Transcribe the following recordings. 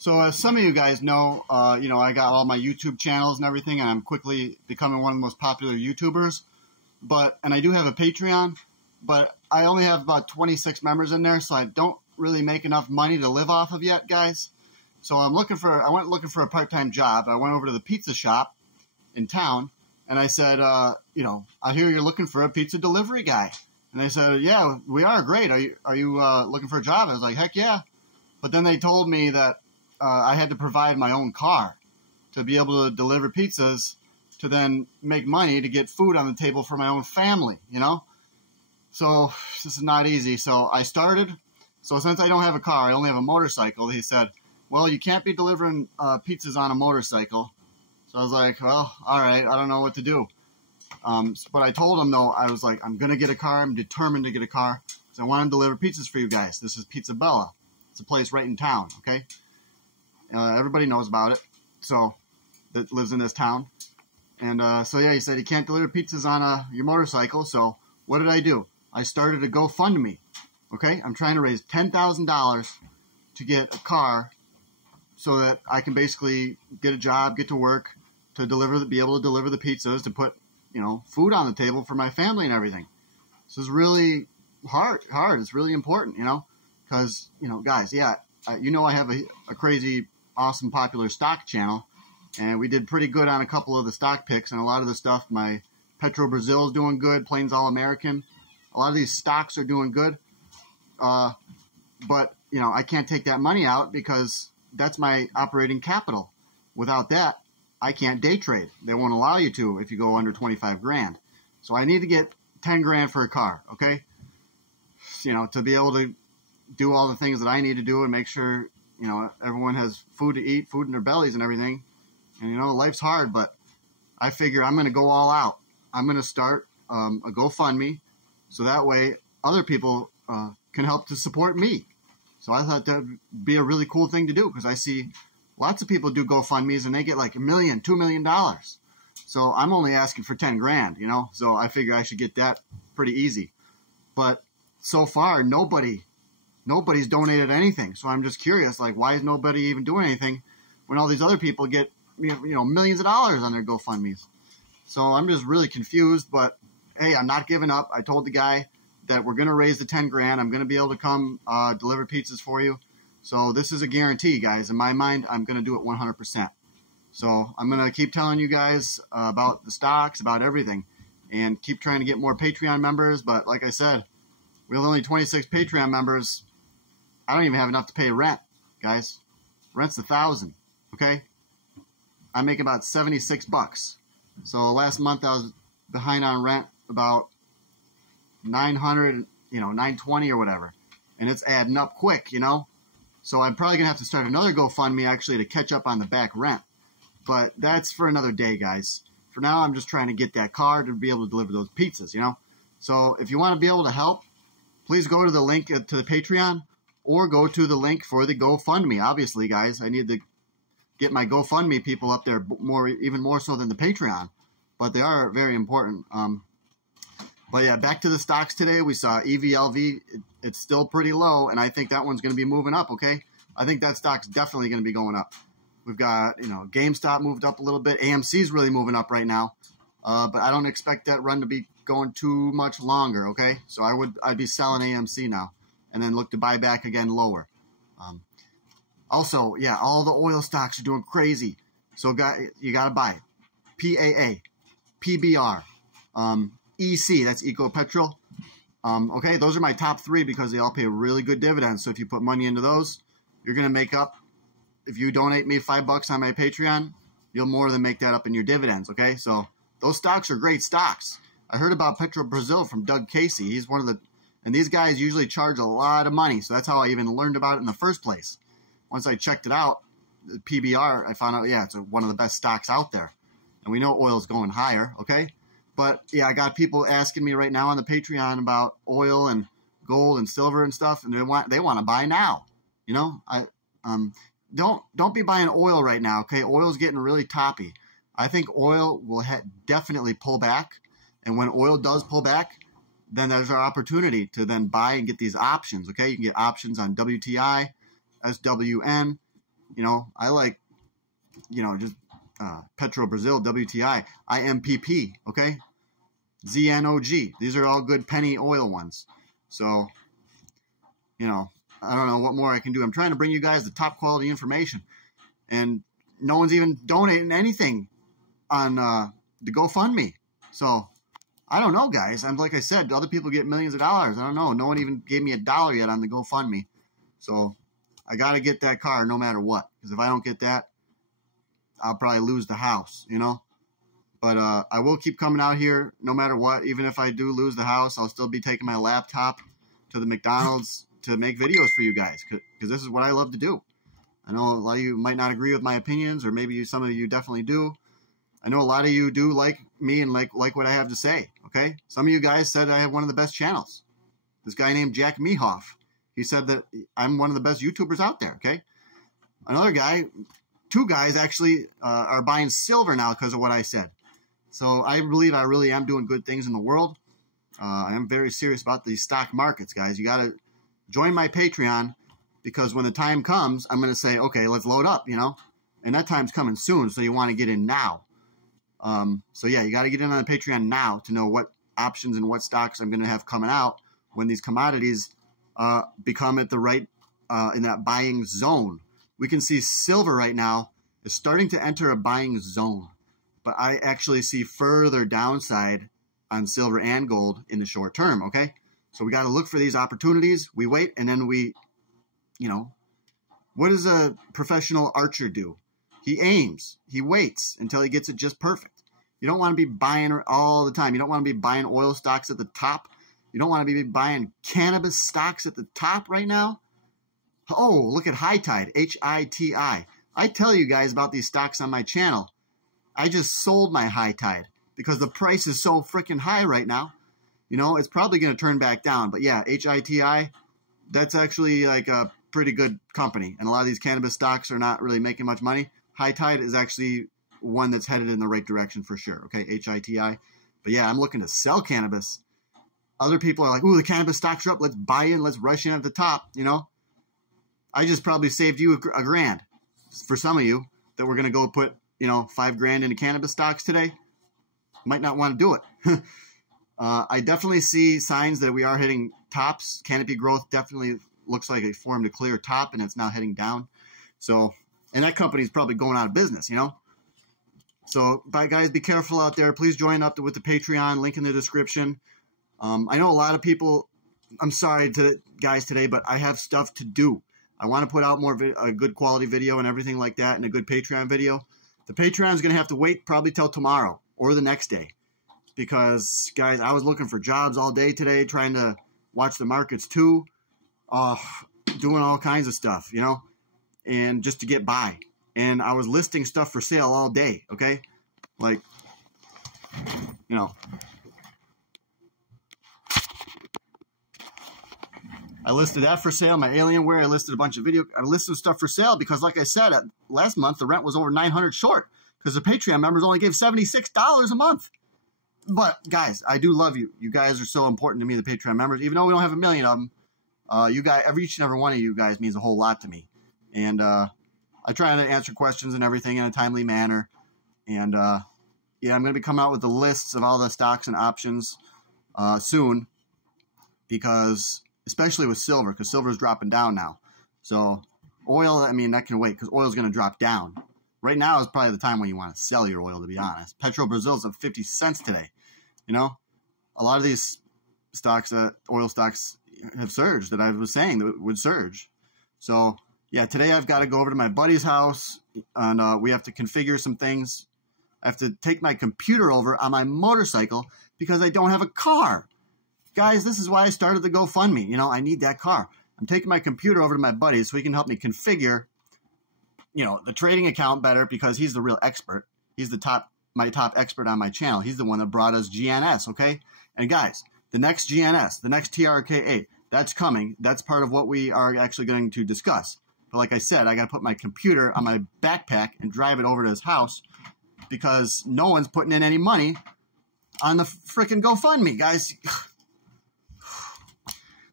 So as some of you guys know, I got all my YouTube channels and everything, and I'm quickly becoming one of the most popular YouTubers. And I do have a Patreon, but I only have about 26 members in there, so I don't really make enough money to live off of yet, guys. So I went looking for a part-time job. I went over to the pizza shop in town, and I said, I hear you're looking for a pizza delivery guy. And they said, yeah, we are. Great. Are you looking for a job? I was like, heck yeah. But then they told me that I had to provide my own car to be able to deliver pizzas to then make money to get food on the table for my own family, So this is not easy. So I started. So since I don't have a car, I only have a motorcycle, he said, well, you can't be delivering pizzas on a motorcycle. So I was like, well, all right, I don't know what to do. But I told him, though, I was like, I'm going to get a car. I'm determined to get a car because I want to deliver pizzas for you guys. This is Pizza Bella. It's a place right in town, okay? Everybody knows about it, so that lives in this town. And so yeah, he said he can't deliver pizzas on your motorcycle. So what did I do? I started a GoFundMe. Okay, I'm trying to raise $10,000 to get a car so that I can basically get a job, get to work, to be able to deliver the pizzas, to put food on the table for my family and everything. This is really hard. It's really important, because guys, yeah, I have a crazy, awesome, popular stock channel, and we did pretty good on a couple of the stock picks, and a lot of the stuff, my Petro Brazil is doing good, Plains All American, a lot of these stocks are doing good, but I can't take that money out because that's my operating capital. Without that, I can't day trade. They won't allow you to if you go under 25 grand. So I need to get 10 grand for a car, okay? To be able to do all the things that I need to do and make sure everyone has food to eat, food in their bellies and everything. And, life's hard, but I figure I'm going to go all out. I'm going to start a GoFundMe so that way other people can help to support me. So I thought that would be a really cool thing to do because I see lots of people do GoFundMes and they get like $1 million, $2 million. So I'm only asking for 10 grand, So I figure I should get that pretty easy. But so far, nobody's donated anything. So I'm just curious, like, why is nobody even doing anything when all these other people get, millions of dollars on their GoFundMes? So I'm just really confused, but hey, I'm not giving up. I told the guy that we're going to raise the 10 grand. I'm going to be able to come deliver pizzas for you. So this is a guarantee, guys. In my mind, I'm going to do it 100%. So I'm going to keep telling you guys about the stocks, about everything, and keep trying to get more Patreon members. But like I said, we have only 26 Patreon members. I don't even have enough to pay rent, guys. Rent's $1,000, okay? I make about 76 bucks. So last month I was behind on rent about 900, 920 or whatever. And it's adding up quick, So I'm probably going to have to start another GoFundMe actually to catch up on the back rent. But that's for another day, guys. For now, I'm just trying to get that car to be able to deliver those pizzas, So if you want to be able to help, please go to the link to the Patreon or go to the link for the GoFundMe. Obviously, guys, I need to get my GoFundMe people up there even more so than the Patreon. But they are very important. But yeah, back to the stocks today. We saw EVLV. It's still pretty low, and I think that one's going to be moving up, okay? I think that stock's definitely going to be going up. We've got, GameStop moved up a little bit. AMC's really moving up right now. But I don't expect that run to be going too much longer, okay? So I'd be selling AMC now and then look to buy back again lower. Also, yeah, all the oil stocks are doing crazy. So you got to buy it. PAA, PBR, EC, that's Ecopetrol. Okay, those are my top three because they all pay really good dividends. So if you put money into those, you're going to make up. If you donate me $5 on my Patreon, you'll more than make that up in your dividends, okay? So those stocks are great stocks. I heard about Petro Brazil from Doug Casey. He's one of the, and these guys usually charge a lot of money. So that's how I even learned about it in the first place. Once I checked it out, the PBR, I found out, yeah, it's one of the best stocks out there. And we know oil's going higher, okay? But yeah, I got people asking me right now on the Patreon about oil and gold and silver and stuff, and they want to buy now. Don't be buying oil right now, okay? Oil's getting really toppy. I think oil will definitely pull back, and when oil does pull back, then there's our opportunity to then buy and get these options, okay? You can get options on WTI, SWN, You know, I like, you know, just Petro Brazil, WTI, IMPP, okay? ZNOG. These are all good penny oil ones. So, you know, I don't know what more I can do. I'm trying to bring you guys the top quality information. And no one's even donating anything on the GoFundMe. So, I don't know, guys. Like I said, other people get millions of dollars. I don't know. No one even gave me $1 yet on the GoFundMe. So, I got to get that car no matter what. Because if I don't get that, I'll probably lose the house, you know. But I will keep coming out here no matter what. Even if I do lose the house, I'll still be taking my laptop to the McDonald's to make videos for you guys. Because this is what I love to do. I know a lot of you might not agree with my opinions, or maybe some of you definitely do. I know a lot of you do like me and like what I have to say, okay? Some of you guys said I have one of the best channels. This guy named Jack Mehoff, he said that I'm one of the best YouTubers out there, okay? Another guy, 2 guys actually are buying silver now because of what I said. So I believe I really am doing good things in the world. I am very serious about these stock markets, guys. You got to join my Patreon, because when the time comes, I'm going to say, okay, let's load up, you know? And that time's coming soon, so you want to get in now. So yeah, you got to get in on the Patreon now to know what options and what stocks I'm going to have coming out when these commodities become at the right, in that buying zone. We can see silver right now is starting to enter a buying zone, but I actually see further downside on silver and gold in the short term, okay? So we got to look for these opportunities. We wait, and then we, you know, what does a professional archer do? He aims. He waits until he gets it just perfect. You don't want to be buying all the time. You don't want to be buying oil stocks at the top. You don't want to be buying cannabis stocks at the top right now. Oh, look at High Tide, H-I-T-I. I tell you guys about these stocks on my channel. I just sold my High Tide because the price is so freaking high right now. You know, it's probably going to turn back down. But yeah, H-I-T-I, that's actually like a pretty good company. And a lot of these cannabis stocks are not really making much money. High Tide is actually one that's headed in the right direction for sure. Okay, H-I-T-I. But yeah, I'm looking to sell cannabis. Other people are like, ooh, the cannabis stocks are up. Let's buy in. Let's rush in at the top, you know. I just probably saved you a grand. For some of you that were going to go put, you know, $5,000 into cannabis stocks today, might not want to do it. I definitely see signs that we are hitting tops. Canopy growth definitely looks like it formed a clear top, and it's now heading down. So, and that company is probably going out of business, you know. So, bye guys, be careful out there. Please join up with the Patreon, link in the description. I know a lot of people, I'm sorry to guys today, but I have stuff to do. I want to put out more a good quality video and everything like that, and a good Patreon video. The Patreon is going to have to wait probably till tomorrow or the next day, because guys, I was looking for jobs all day today, trying to watch the markets too, doing all kinds of stuff, you know, and just to get by. And I was listing stuff for sale all day, okay? Like, you know, I listed that for sale, my Alienware. I listed a bunch of I listed stuff for sale because, like I said, last month the rent was over $900 short because the Patreon members only gave $76 a month. But guys, I do love you. You guys are so important to me, the Patreon members. Even though we don't have a million of them, you guys, each and every one of you guys means a whole lot to me. And I try to answer questions and everything in a timely manner. And yeah, I'm going to be coming out with the lists of all the stocks and options soon, because especially with silver, because silver is dropping down now. So oil, I mean, that can wait because oil is going to drop down. Right now is probably the time when you want to sell your oil, to be honest. Petro Brazil's at 50 cents today. You know, a lot of these stocks, oil stocks, have surged that I was saying that would surge. So yeah, today I've got to go over to my buddy's house, and we have to configure some things. I have to take my computer over on my motorcycle because I don't have a car. Guys, this is why I started the GoFundMe. You know, I need that car. I'm taking my computer over to my buddy so he can help me configure, you know, the trading account better, because he's the real expert. He's my top expert on my channel. He's the one that brought us GNS, okay? And guys, the next GNS, the next TRK8, that's coming. That's part of what we are actually going to discuss. But like I said, I got to put my computer on my backpack and drive it over to his house because no one's putting in any money on the freaking GoFundMe, guys.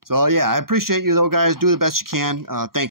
So, yeah, I appreciate you, though, guys. Do the best you can. Thank you.